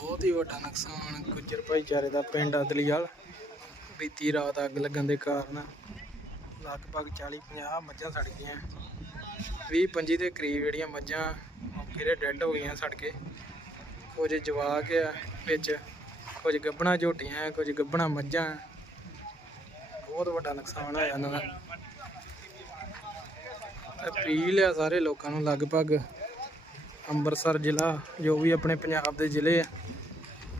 ਬਹੁਤ ਹੀ ਵੱਡਾ ਨੁਕਸਾਨ ਗੁੱਜਰ ਭਾਈਚਾਰੇ ਦਾ ਪਿੰਡ ਅਦਲੀਵਾਲ। ਬੀਤੀ ਰਾਤ ਅੱਗ ਲੱਗਣ ਦੇ ਕਾਰਨ ਲਗਭਗ 40 50 ਮੱਝਾਂ ਸੜ ਗਈਆਂ। 20 25 ਦੇ ਕਰੀਬ ਜਿਹੜੀਆਂ ਮੱਝਾਂ ਮੌਕੇ ਤੇ ਡੈੱਡ ਹੋ ਗਈਆਂ ਸੜ ਕੇ। ਕੁਝ ਜਵਾਕ ਆ, ਵਿੱਚ ਕੁਝ ਗੱਭਣਾ ਝੋਟੀਆਂ, ਕੁਝ ਗੱਭਣਾ ਮੱਝਾਂ। ਬਹੁਤ ਵੱਡਾ ਨੁਕਸਾਨ ਹੋਇਆ ਇਹਨਾਂ ਦਾ। ਅਪੀਲ ਆ ਸਾਰੇ ਲੋਕਾਂ ਨੂੰ, ਲਗਭਗ ਅੰਮ੍ਰਿਤਸਰ ਜ਼ਿਲ੍ਹਾ, ਜੋ ਵੀ ਆਪਣੇ ਪੰਜਾਬ ਦੇ ਜ਼ਿਲ੍ਹੇ ਆ।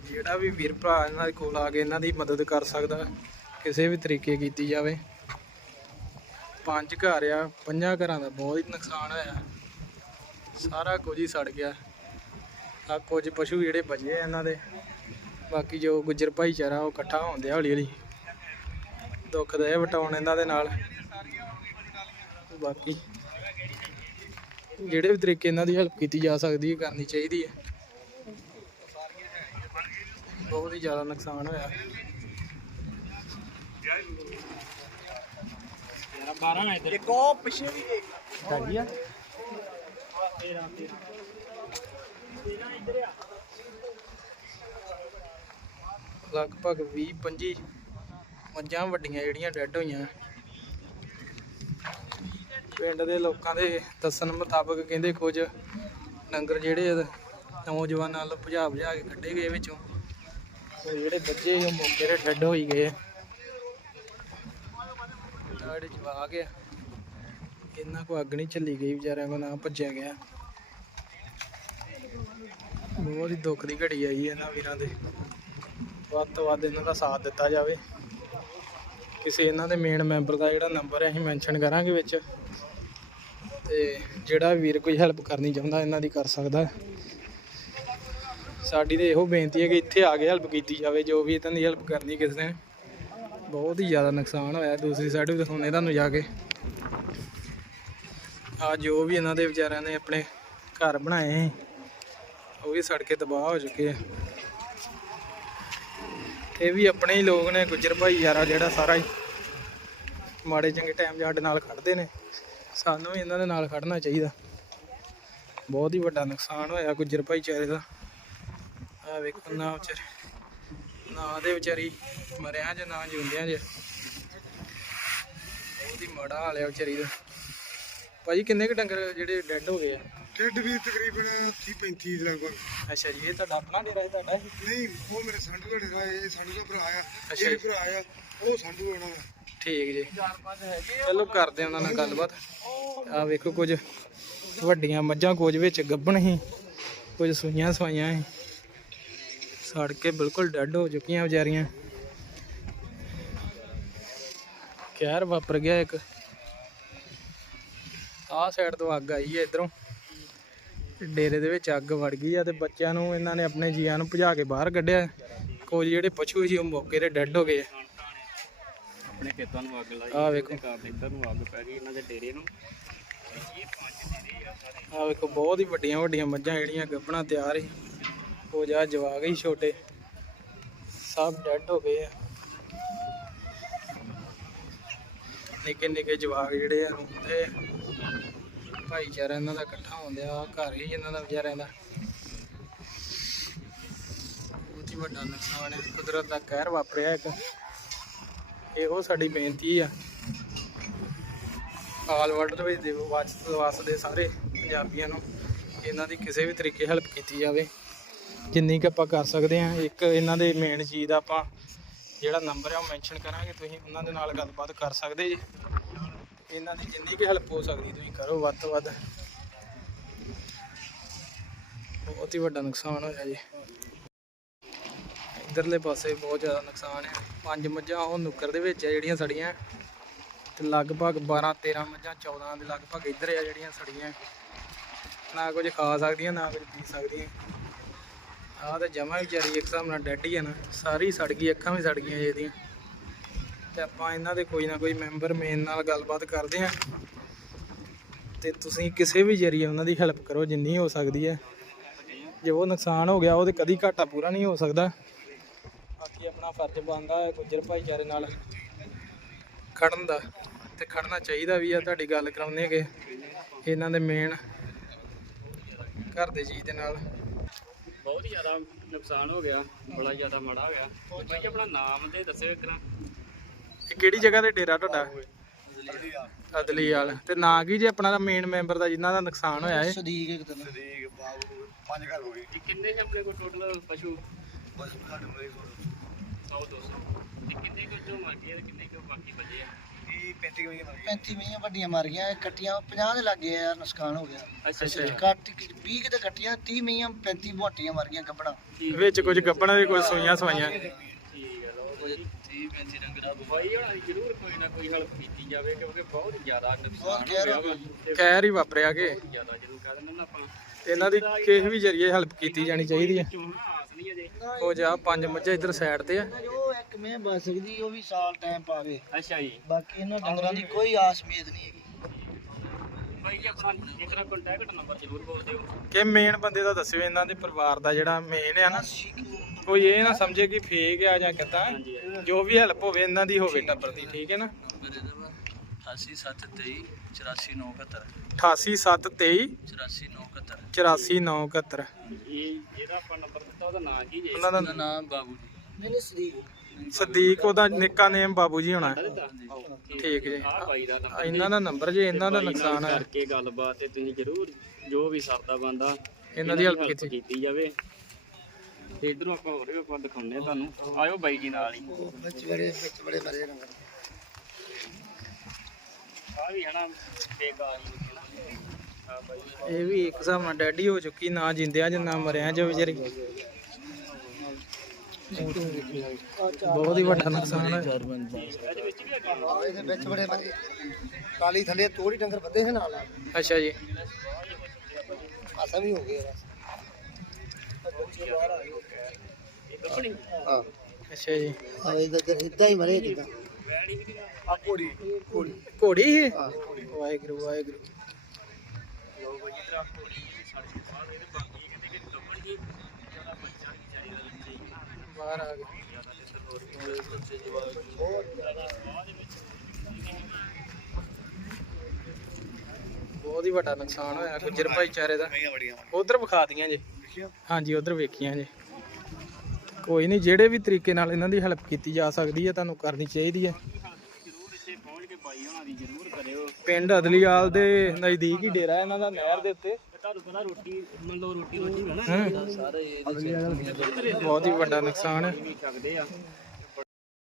ਜਿਹੜਾ ਵੀ ਵੀਰ ਭਰਾ ਇਹਨਾਂ ਦੇ ਕੋਲ ਆ ਕੇ ਇਹਨਾਂ ਦੀ ਮਦਦ ਕਰ ਸਕਦਾ, ਕਿਸੇ ਵੀ ਤਰੀਕੇ ਕੀਤੀ ਜਾਵੇ। ਪੰਜ ਘਰ ਆ, ਪੰਜਾਂ ਘਰਾਂ ਦਾ ਬਹੁਤ ਹੀ ਨੁਕਸਾਨ ਹੋਇਆ। ਸਾਰਾ ਕੁਝ ਹੀ ਸੜ ਗਿਆ। ਆ ਕੁਝ ਪਸ਼ੂ ਜਿਹੜੇ ਬਚੇ ਆ ਇਹਨਾਂ ਦੇ। ਬਾਕੀ ਜੋ ਗੁੱਜਰ ਭਾਈਚਾਰਾ, ਉਹ ਇਕੱਠਾ ਹੁੰਦੇ ਹੌਲੀ ਹੌਲੀ ਦੁੱਖ ਦੇ ਵਟਾਉਣ ਇਹਨਾਂ ਦੇ ਨਾਲ। ਬਾਕੀ ਜਿਹੜੇ ਵੀ ਤਰੀਕੇ ਇਹਨਾਂ ਦੀ ਹੈਲਪ ਕੀਤੀ ਜਾ ਸਕਦੀ ਹੈ ਕਰਨੀ ਚਾਹੀਦੀ ਹੈ। ਬਹੁਤ ਹੀ ਜ਼ਿਆਦਾ ਨੁਕਸਾਨ ਹੋਇਆ। 12 ਇੱਧਰ ਇੱਕ ਉਹ ਪਿੱਛੇ ਵੀ ਹੈਗੀ ਆ ਲਗਭਗ 20 25 ਮੱਝਾਂ ਵੱਡੀਆਂ ਜਿਹੜੀਆਂ ਡੈੱਡ ਹੋਈਆਂ। ਪਿੰਡ ਦੇ ਲੋਕਾਂ ਦੇ ਦੱਸਣ ਮੁਤਾਬਕ ਕਹਿੰਦੇ ਕੁਝ ਡੰਗਰ ਜਿਹੜੇ ਨੌਜਵਾਨਾਂ ਨਾਲ ਭਜਾ ਭਜਾ ਕੇ ਕੱਢੇ ਗਏ ਵਿੱਚੋਂ। ਤੇ ਜਿਹੜੇ ਬੱਚੇ ਉਹ ਮੌਕੇ ਤੇ ਡੈੱਡ ਹੋਈ ਗਏ ਆ। ਜਿਹੜੇ ਜਵਾਕ ਇਹਨਾਂ ਕੋ ਅੱਗ ਨਹੀਂ ਚੱਲੀ ਗਈ, ਵਿਚਾਰਿਆਂ ਕੋ ਨਾ ਭੱਜਿਆ ਗਿਆ। ਬਹੁਤ ਹੀ ਦੁੱਖ ਦੀ ਘੜੀ ਆਈ ਹੈ ਇਹਨਾਂ ਵੀਰਾਂ ਦੇ। ਵੱਧ ਤੋਂ ਵੱਧ ਇਹਨਾਂ ਦਾ ਸਾਥ ਦਿੱਤਾ ਜਾਵੇ। ਕਿਸੇ ਇਹਨਾਂ ਦੇ ਮੇਨ ਮੈਂਬਰ ਦਾ ਜਿਹੜਾ ਨੰਬਰ ਹੈ ਅਸੀਂ ਮੈਂਸ਼ਨ ਕਰਾਂਗੇ ਵਿੱਚ। ਤੇ ਜਿਹੜਾ ਵੀਰ ਕੋਈ ਹੈਲਪ ਕਰਨੀ ਚਾਹੁੰਦਾ, ਇਹਨਾਂ ਦੀ ਕਰ ਸਕਦਾ। ਸਾਡੀ ਤੇ ਇਹੋ ਬੇਨਤੀ ਹੈ ਕਿ ਇੱਥੇ ਆ ਕੇ ਹੈਲਪ ਕੀਤੀ ਜਾਵੇ, ਜੋ ਵੀ ਇਹਨਾਂ ਦੀ ਹੈਲਪ ਕਰਨੀ ਕਿਸੇ ਨੇ। ਬਹੁਤ ਹੀ ਜ਼ਿਆਦਾ ਨੁਕਸਾਨ ਹੋਇਆ ਦੂਸਰੀ ਸਾਈਡ ਵੀ ਦਿਖਾਉਂਦੇ ਤੁਹਾਨੂੰ ਜਾ ਕੇ। ਆ ਜੋ ਵੀ ਇਹਨਾਂ ਦੇ ਵਿਚਾਰਿਆਂ ਨੇ ਆਪਣੇ ਘਰ ਬਣਾਏ ਸੀ ਉਹ ਵੀ ਸੜ ਕੇ ਤਬਾਹ ਹੋ ਚੁੱਕੇ ਆ। ਇਹ ਵੀ ਆਪਣੇ ਹੀ ਲੋਕ ਨੇ, ਗੁੱਜਰ ਭਾਈ ਯਾਰਾ ਜਿਹੜਾ ਸਾਰਾ ਹੀ। ਮਾੜੇ ਚੰਗੇ ਟਾਈਮ ਸਾਡੇ ਨਾਲ ਖੜਦੇ ਨੇ। ਸਾਨੂੰ ਵੀ ਇਹਨਾਂ ਦੇ ਨਾਲ ਖੜਨਾ ਚਾਹੀਦਾ। ਬਹੁਤ ਹੀ ਵੱਡਾ ਨੁਕਸਾਨ ਹੋਇਆ ਗੁੱਜਰ ਭਾਈਚਾਰੇ ਦਾ। ਆ ਵੇਖੋ ਨਾ ਵਿਚਾਰੇ ਨਾ ਦੇ ਵਿਚਾਰੀ ਮਰਿਆ ਜਾਂ ਨਾ ਜਿਉਂਦਿਆਂ ਜੇ। ਬਹੁਤ ਹੀ ਮਾੜਾ ਹਾਲ ਹੈ ਵਿਚਾਰੀ ਦਾ। ਭਾਜੀ ਕਿੰਨੇ ਕੁ ਡੰਗਰ ਜਿਹੜੇ ਡੈੱਡ ਹੋ ਗਏ ਆ? ਢਿੱਡ ਵੀ ਤਕਰੀਬਨ 30 35 ਦੇ ਲਗਭਗ। ਅੱਛਾ ਜੀ ਇਹ ਤੁਹਾਡਾ ਆਪਣਾ ਡੇਰਾ ਹੈ ਤੁਹਾਡਾ? ਇਹ? ਨਹੀਂ ਉਹ ਮੇਰੇ ਸੰਧੂ ਦਾ ਡੇਰਾ ਇਹ ਸੰਧੂ ਦਾ ਭਰਾ ਆ ਅੱਛਾ ਇਹ ਜੀ। ਭਰਾ ਆ ਉਹ ਸੰਧੂ ਉਹਨਾਂ ਦਾ ਠੀਕ ਜੀ। ਚਲੋ ਕਰਦੇ ਉਹਨਾਂ ਨਾਲ ਗੱਲਬਾਤ। ਆ ਵੇਖੋ ਕੁਝ ਵੱਡੀਆਂ ਮੱਝਾਂ ਕੁਝ ਵਿੱਚ ਗੱਭਣ ਸੀ ਕੁਝ ਸੂਈਆਂ ਸਵਾਈਆਂ ਸੀ। ਸੜ ਕੇ ਬਿਲਕੁਲ ਡੈੱਡ ਹੋ ਚੁੱਕੀਆਂ ਵਿਚਾਰੀਆਂ। ਕਹਿਰ ਵਾਪਰ ਗਿਆ ਇੱਕ। ਆਹ ਸਾਈਡ ਤੋਂ ਅੱਗ ਆਈ ਹੈ ਇਧਰੋਂ। ਡੇਰੇ ਦੇ ਵਿੱਚ ਅੱਗ ਵੜ ਗਈ ਆ ਤੇ ਬੱਚਿਆਂ ਨੂੰ ਇਹਨਾਂ ਨੇ ਆਪਣੇ ਜੀਆਂ ਨੂੰ ਭਜਾ ਕੇ ਬਾਹਰ ਕੱਢਿਆ। ਕੁਝ ਜਿਹੜੇ ਪਸ਼ੂ ਸੀ ਉਹ ਮੌਕੇ ਤੇ ਡੈੱਡ ਹੋ ਗਏ ਆ। ਆਪਣੇ ਖੇਤਾਂ ਨੂੰ ਅੱਗ ਲਾਈ ਆਹ ਵੇਖੋ। ਇੱਧਰ ਨੂੰ ਅੱਗ ਪੈ ਗਈ ਇਹਨਾਂ ਦੇ ਡੇਰੇ ਨੂੰ। ਆ ਵੇਖੋ ਬਹੁਤ ਹੀ ਵੱਡੀਆਂ ਵੱਡੀਆਂ ਮੱਝਾਂ ਜਿਹੜੀਆਂ ਗੱਭਣਾ ਤਿਆਰ ਸੀ ਉਹ ਜਾ ਜਵਾਗ ਹੀ ਛੋਟੇ। ਸਭ ਡੈੱਡ ਹੋ ਗਏ ਆ। ਨਿੱਕੇ ਨਿੱਕੇ ਜਵਾਗ ਜਿਹੜੇ ਆ ਰੋਂਦੇ ਆ। ਭਾਈਚਾਰਾ ਇਹਨਾਂ ਦਾ ਇਕੱਠਾ ਹੁੰਦੇ ਆ ਘਰ ਹੀ ਇਹਨਾਂ ਦਾ ਵਿਚਾਰਿਆਂ ਦਾ। ਬਹੁਤ ਹੀ ਵੱਡਾ ਨੁਕਸਾਨ ਹੈ ਕੁਦਰਤ ਦਾ ਕਹਿਰ ਵਾਪਰਿਆ ਇੱਕ। ਇਹੋ ਸਾਡੀ ਬੇਨਤੀ ਆ। ਆਲ ਵਰਲਡ ਵਿੱਚ ਦੇ ਵਸ- ਵਸਦੇ ਸਾਰੇ ਪੰਜਾਬੀਆਂ ਨੂੰ ਇਹਨਾਂ ਦੀ ਕਿਸੇ ਵੀ ਤਰੀਕੇ ਹੈਲਪ ਕੀਤੀ ਜਾਵੇ। ਜਿੰਨੀ ਕੁ ਆਪਾਂ ਕਰ ਸਕਦੇ ਹਾਂ, ਇੱਕ ਇਹਨਾਂ ਦੇ ਮੇਨ ਚੀਜ਼ ਦਾ ਆਪਾਂ ਜਿਹੜਾ ਨੰਬਰ ਆ ਉਹ ਮੈਂਸ਼ਨ ਕਰਾਂਗੇ, ਤੁਸੀਂ ਉਹਨਾਂ ਦੇ ਨਾਲ ਗੱਲਬਾਤ ਕਰ ਸਕਦੇ ਜੀ। ਇਹਨਾਂ ਦੀ ਜਿੰਨੀ ਕੁ ਹੈਲਪ ਹੋ ਸਕਦੀ, ਤੁਸੀਂ ਕਰੋ ਵੱਧ ਤੋਂ ਵੱਧ। ਬਹੁਤ ਹੀ ਵੱਡਾ ਨੁਕਸਾਨ ਹੋਇਆ ਜੀ। ਇਧਰਲੇ ਪਾਸੇ ਬਹੁਤ ਜ਼ਿਆਦਾ ਨੁਕਸਾਨ ਹੈ। ਪੰਜ ਮੱਝਾਂ ਉਹ ਨੁੱਕਰ ਦੇ ਵਿੱਚ ਆ ਜਿਹੜੀਆਂ ਸੜੀਆਂ। ਤੇ ਲਗਭਗ 12 13 ਮੱਝਾਂ 14 ਦੇ ਲਗਭਗ ਇੱਧਰ ਆ ਜਿਹੜੀਆਂ ਸੜੀਆਂ। ਨਾ ਕੁਝ ਖਾ ਸਕਦੀਆਂ, ਨਾ ਕੁਝ ਪੀ ਸਕਦੀਆਂ। ਆਹ ਤੇ ਜਮਾ ਵਿਚਾਰੀ ਇੱਕ ਹਿਸਾਬ ਨਾਲ ਡੈਡ ਹੀ ਆ ਨਾ। ਸਾਰੀ ਸੜ ਗਈ, ਅੱਖਾਂ ਵੀ ਸੜ ਗਈਆਂ ਇਹਦੀਆਂ ਤੇ ਆਪਾਂ ਇਹਨਾਂ ਦੇ ਕੋਈ ਨਾ ਕੋਈ ਮੈਂਬਰ ਮੇਨ ਨਾਲ ਗੱਲਬਾਤ ਕਰਦੇ ਆ ਤੇ ਤੁਸੀਂ ਕਿਸੇ ਵੀ ਜਰੀਏ ਉਹਨਾਂ ਦੀ ਹੈਲਪ ਕਰੋ, ਜਿੰਨੀ ਹੋ ਸਕਦੀ ਹੈ। ਜੇ ਉਹ ਨੁਕਸਾਨ ਹੋ ਗਿਆ, ਉਹ ਤੇ ਕਦੀ ਘਾਟਾ ਪੂਰਾ ਨਹੀਂ ਹੋ ਸਕਦਾ। ਬਾਕੀ ਆਪਣਾ ਫਰਜ਼ ਬਣਦਾ ਹੈ ਗੁੱਜਰ ਭਾਈਚਾਰੇ ਨਾਲ। ਖੜਨ ਦਾ ਤੇ ਖੜਨਾ ਚਾਹੀਦਾ ਵੀ ਆ ਤੁਹਾਡੀ ਗੱਲ ਕਰਾਉਂਦੇ ਹੈਗੇ। ਇਹਨਾਂ ਦੇ ਮੇਨ ਘਰ ਦੇ ਜੀ ਦੇ ਨਾਲ। ਬਹੁਤ ਹੀ ਜ਼ਿਆਦਾ ਨੁਕਸਾਨ ਹੋ ਗਿਆ ਬੜਾ ਜ਼ਿਆਦਾ ਮਾੜਾ ਹੋ ਗਿਆ। ਬਾਈ ਆਪਣਾ ਨਾਮ ਤੇ ਦੱਸਿਓ ਇੱਕ ਨਾ ਇਹ ਕਿਹੜੀ ਜਗ੍ਹਾ ਤੇ ਡੇਰਾ ਤੁਹਾਡਾ? ਅਦਲੀ ਵਾਲ ਤੇ ਨਾਂ ਕੀ ਜੀ ਆਪਣਾ ਦਾ ਮੇਨ ਮੈਂਬਰ ਦਾ ਜਿਨ੍ਹਾਂ ਦਾ ਨੁਕਸਾਨ ਹੋਇਆ ਹੈ ਸਦੀਕ ਇੱਕ ਦਿਨ। ਸਦੀਕ ਬਾਬੂ ਪੰਜ ਘਰ ਹੋ ਗਏ। ਕਿੰਨੇ ਸੀ ਆਪਣੇ ਕੋਲ ਟੋਟਲ ਪਸ਼ੂ? ਬਸ ਸਾਡੇ ਮੇਰੇ ਕੋਲ। 100 200 ਤੇ ਕਿੰਨੇ ਕੁ ਚੋਂ ਮਰ ਗਏ ਤੇ ਕਿੰਨੇ ਕੁ ਬਾਕੀ ਬਚੇ ਆ? ਇਹ 35 ਵਜੇ ਮਰ 35 ਮੀਆਂ ਵੱਡੀਆਂ ਮਰ ਗਈਆਂ ਕੱਟੀਆਂ 50 ਦੇ ਲੱਗੇ ਆ ਨੁਕਸਾਨ ਹੋ ਗਿਆ। ਅੱਛਾ ਅੱਛਾ। ਜੀ। ਕੱਟ 20 ਕਿਤੇ ਕੱਟੀਆਂ 30 ਮੀਆਂ 35 ਬੋਟੀਆਂ ਮਰ ਗਈਆਂ ਕੱਪੜਾ ਵਿੱਚ ਕੁਝ ਗੱਬਣਾ ਦੇ ਕੁਝ ਸੂਈਆਂ ਸਵਾਈਆਂ। ਠੀਕ ਹੈ ਲਓ ਬਾਈ 30 35 ਡੰਗਰਾ ਬਾਈ ਹੋਣਾ ਦੀ ਜ਼ਰੂਰ ਕੋਈ ਨਾ ਕੋਈ ਹੈਲਪ ਕੀਤੀ ਜਾਵੇ ਕਿਉਂਕਿ ਬਹੁਤ ਜ਼ਿਆਦਾ ਨੁਕਸਾਨ ਹੋ ਗਿਆ ਵਾ। ਤੇ ਕਹਿਰ ਹੀ ਵਾਪਰਿਆ ਕਿ। ਬਹੁਤ ਜ਼ਿਆਦਾ ਜਦੋਂ ਕਹਿ ਦਿੰਦੇ ਨਾ ਆਪਾਂ ਇਹਨਾਂ ਦੀ ਕਿਸੇ ਵੀ ਜਰੀਏ ਹੈਲਪ ਕੀਤੀ ਜਾਣੀ ਚਾਹੀਦੀ ਹੈ ਉਹ ਜਾ ਪੰਜ ਮੱਝਾਂ ਇੱਧਰ ਸਾਈਡ ਤੇ ਆ। ਉਹ ਇੱਕ ਮੈਂ ਬਚ ਸਕਦੀ ਉਹ ਵੀ ਸਾਲ ਟਾਈਮ ਪਾਵੇ। ਅੱਛਾ ਜੀ। ਬਾਕੀ ਇਹਨਾਂ ਡੰਗਰਾਂ ਦੀ ਕੋਈ ਆਸ ਉਮੀਦ ਨਹੀਂ ਹੈਗੀ। ਬਾਈ ਜੀ ਆਪਣਾ ਇੱਕ ਨਾ ਕੰਟੈਕਟ ਨੰਬਰ ਜ਼ਰੂਰ ਬੋਲ ਦਿਓ। ਕਿ ਮੇਨ ਬੰਦੇ ਦਾ ਦੱਸਿਓ ਇਹਨਾਂ ਦੇ ਪਰਿਵਾਰ ਦਾ ਜਿਹੜਾ ਮੇਨ ਆ ਨਾ। ਕੋਈ ਇਹ ਨਾ ਸਮਝੇ ਕਿ ਫੇਕ ਆ ਜਾਂ ਕਿੱਦਾਂ। ਜੋ ਵੀ ਹੈਲਪ ਹੋਵੇ ਇਹਨਾਂ ਦੀ ਹੋਵੇ ਟੱਬਰ ਦੀ ਠੀਕ ਹੈ ਨਾ? 88723 84971 88723 84971 84971 ਇਹ ਜਿਹੜਾ ਆਪਾਂ ਨੰਬਰ ਦਿੱਤਾ ਉਹਦਾ ਨਾਂ ਕੀ ਜੇ? ਉਹਨਾਂ ਦਾ ਨਾਮ ਬਾਬੂ ਜੀ। ਨਹੀਂ ਨਹੀਂ ਸਦੀਕ। ਸਦੀਕ ਉਹਦਾ ਨਿੱਕਾ ਨੇਮ ਬਾਬੂ ਜੀ ਹੋਣਾ। ਠੀਕ ਜੀ। ਆਹ ਬਾਈ ਦਾ ਨੰਬਰ। ਇਹਨਾਂ ਦਾ ਨੰਬਰ ਜੇ ਇਹਨਾਂ ਦਾ ਨੁਕਸਾਨ ਹੈ। ਕਰਕੇ ਗੱਲਬਾਤ ਤੇ ਤੁਸੀਂ ਜ਼ਰੂਰ ਜੋ ਵੀ ਸਰਦਾ ਬੰਦਾ ਇਹਨਾਂ ਦੀ ਹੈਲਪ ਕੀਤੀ। ਕੀਤੀ ਜਾਵੇ। ਤੇ ਇਧਰੋਂ ਆਪਾਂ ਹੋਰ ਵੀ ਆਪਾਂ ਦਿਖਾਉਂਦੇ ਆ ਤੁਹਾਨੂੰ। ਆਇਓ ਬਾਈ ਜੀ ਨਾਲ ਹੀ। ਵਿੱਚ ਬੜੇ ਵਿੱਚ ਬੜੇ ਮਰੇ ਡੰਗਰ ਆ ਵੀ ਹਨਾ ਬੇਕਾਰ ਹੀ ਆ ਬਾਈ ਇਹ ਵੀ ਇੱਕ ਹਿਸਾਬ ਨਾਲ ਡੈਡੀ ਹੋ ਚੁੱਕੀ ਨਾ ਜਿੰਦਿਆਂ ਜਿੰਨਾ ਮਰਿਆ ਜੋ ਵਿਚਾਰੀ। ਬਹੁਤ ਹੀ ਵੱਡਾ ਨੁਕਸਾਨ ਹੈ ਇਹਦੇ ਵਿੱਚ ਬੜੇ ਕਾਲੀ ਥੱਲੇ ਤੋੜੀ ਡੰਗਰ ਬੱਦੇ ਹੈ ਨਾਲ। ਅੱਛਾ ਜੀ। ਆਸਾ ਵੀ ਹੋ ਗਿਆ ਹਾਂ। ਅੱਛਾ ਜੀ। ਆ ਇਹਦਾ ਤੇ ਇਦਾਂ ਹੀ ਮਰੇ ਜਿੱਦਾਂ। ਆ ਕੋੜੀ ਕੋੜੀ ਘੋੜੀ ਹੀ? ਹਾਂ। ਵਾਹਿਗੁਰੂ ਵਾਹਿਗੁਰੂ ਲੋ ਬਾਈ ਇਧਰ ਆਪਕੋ ਸਾਡੇ ਬਾਹਰ ਆ ਬਹੁਤ ਹੀ ਵੱਡਾ ਨੁਕਸਾਨ ਹੋਇਆ ਗੁੱਜਰ ਭਾਈਚਾਰੇ ਦਾ। ਉਧਰ ਵਿਖਾ ਦੀਆਂ ਜੀ। ਹਾਂਜੀ ਉਧਰ ਵੇਖੀਆਂ ਜੀ। ਕੋਈ ਨਹੀਂ ਜਿਹੜੇ ਵੀ ਤਰੀਕੇ ਨਾਲ ਇਹਨਾਂ ਦੀ ਹੈਲਪ ਕੀਤੀ ਜਾ ਸਕਦੀ ਹੈ ਤੁਹਾਨੂੰ ਕਰਨੀ ਚਾਹੀਦੀ ਹੈ ਜ਼ਰੂਰ ਇੱਥੇ ਪਹੁੰਚ ਕੇ ਬਾਈ ਹੋਣਾ ਦੀ ਜ਼ਰੂਰ ਕਰਿਓ ਪਿੰਡ ਅਦਲੀਵਾਲ ਦੇ ਨਜ਼ਦੀਕ ਹੀ ਡੇਰਾ ਇਹਨਾਂ ਦਾ ਨਹਿਰ ਦੇ ਉੱਤੇ। ਤੇ ਤੁਹਾਨੂੰ ਪਤਾ ਰੋਟੀ ਮੰਨ ਲਓ ਰੋਟੀ ਰੋਟੀ ਹੈ। ਨਾ ਹਮ, ਸਾਰੇ ਬਹੁਤ ਹੀ ਵੱਡਾ ਨੁਕਸਾਨ ਹੈ।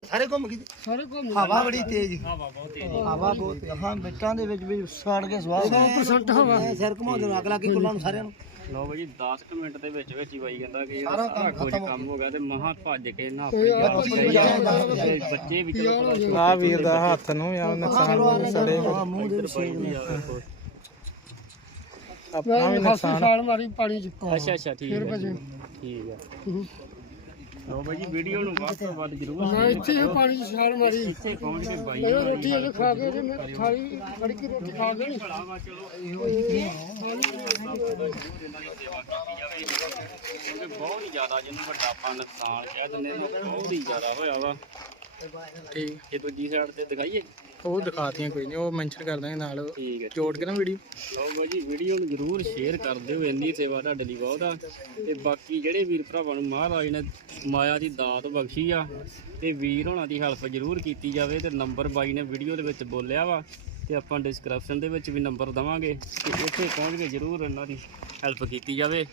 ਸਾਰੇ ਘੁੰਮ ਗਏ? ਸਾਰੇ ਘੁੰਮ ਹਵਾ ਬੜੀ ਤੇਜ਼। ਹਵਾ ਬਹੁਤ ਤੇਜ਼। ਹਵਾ ਬਹੁਤ ਹਾਂ ਬਿੱਟਾਂ ਦੇ ਵਿੱਚ ਵੀ ਸਾੜ ਕੇ ਸਵਾਹ 100% ਹਵਾ। ਸਿਰ ਘੁਮਾਉਂਦੇ ਨੂੰ ਅੱਗ ਲੱਗ ਗਈ ਕੁੱਲਾਂ ਨੂੰ ਸਾਰਿਆਂ ਨੂੰ। ਲਓ ਬਾਈ 10 ਕੁ ਮਿੰਟ ਦੇ ਵਿੱਚ ਵਿੱਚ ਹੀ ਬਾਈ ਕਹਿੰਦਾ ਕਿ ਸਾਰਾ ਕੁਝ ਖਤਮ ਕੰਮ ਹੋ ਗਿਆ ਤੇ ਮਹਾ ਭੱਜ ਕੇ ਨਾ ਆਪਣੀ ਬੱਚੇ ਵੀ ਚਲੋ ਆ ਵੀਰ ਦਾ ਹੱਥ ਨੂੰ ਯਾਰ ਨੁਕਸਾਨ ਸੜੇ ਹਾਂ ਮੂੰਹ ਦੇ ਵਿੱਚ ਛੇਕ ਨੇ ਆਪਣਾ ਵੀ ਨੁਕਸਾਨ। ਮਾਰੀ ਪਾਣੀ ਚ ਅੱਛਾ ਅੱਛਾ ਠੀਕ ਹੈ ਠੀਕ ਹੈ। ਲਓ ਬਾਈ ਜੀ ਵੀਡੀਓ ਨੂੰ ਵੱਧ ਤੋਂ ਵੱਧ ਜ਼ਰੂਰ ਮੈਂ ਇੱਥੇ ਹੀ ਪਾਣੀ ਚ ਛਾਲ ਮਾਰੀ। ਇੱਥੇ ਪਹੁੰਚ ਕੇ ਬਾਈ ਇਹ ਰੋਟੀ ਅਜੇ ਖਾ ਕੇ ਜੇ ਮੈਂ ਥਾਲੀ ਫੜ ਕੇ ਰੋਟੀ ਖਾ ਗਈ ਚਲੋ। ਕਿਉਂਕਿ ਬਹੁਤ ਹੀ ਜ਼ਿਆਦਾ ਜਿਹਨੂੰ ਵੱਡਾ ਆਪਾਂ ਨੁਕਸਾਨ ਕਹਿ ਦਿੰਦੇ ਨੇ ਬਹੁਤ ਹੀ ਜ਼ਿਆਦਾ ਹੋਇਆ ਵਾ। ਠੀਕ। ਇਹ ਦੂਜੀ ਸਾਈਡ ਤੇ ਦਿਖਾਈਏ। ਉਹ ਦਿਖਾਤੀਆਂ ਕੋਈ ਨਹੀਂ ਉਹ ਮੈਂਸ਼ਨ ਕਰ ਦਾਂਗੇ ਨਾਲ। ਠੀਕ ਹੈ ਜੋੜ ਕੇ ਨਾ ਵੀਡੀਓ ਲਓ ਬਾਈ ਜੀ ਵੀਡੀਓ ਨੂੰ ਜਰੂਰ ਸ਼ੇਅਰ ਕਰ ਦਿਓ ਇੰਨੀ ਸੇਵਾ ਤੁਹਾਡੇ ਲਈ ਬਹੁਤ ਆ। ਤੇ ਬਾਕੀ ਜਿਹੜੇ ਵੀਰ ਭਰਾਵਾਂ ਨੂੰ ਮਹਾਰਾਜ ਨੇ ਮਾਇਆ ਦੀ ਦਾਤ ਬਖਸ਼ੀ ਆ ਤੇ ਵੀਰ ਹੋਣਾ ਦੀ ਹੈਲਪ ਜਰੂਰ ਕੀਤੀ ਜਾਵੇ ਤੇ ਨੰਬਰ ਬਾਈ ਨੇ ਵੀਡੀਓ ਦੇ ਵਿੱਚ ਬੋਲਿਆ ਵਾ ਤੇ ਆਪਾਂ ਡਿਸਕ੍ਰਿਪਸ਼ਨ ਦੇ ਵਿੱਚ ਵੀ ਨੰਬਰ ਦਵਾਂਗੇ ਤੇ ਉੱਥੇ ਪਹੁੰਚ ਕੇ ਜਰੂਰ ਇਹਨਾਂ ਦੀ ਹੈਲਪ ਕੀਤੀ ਜਾਵੇ।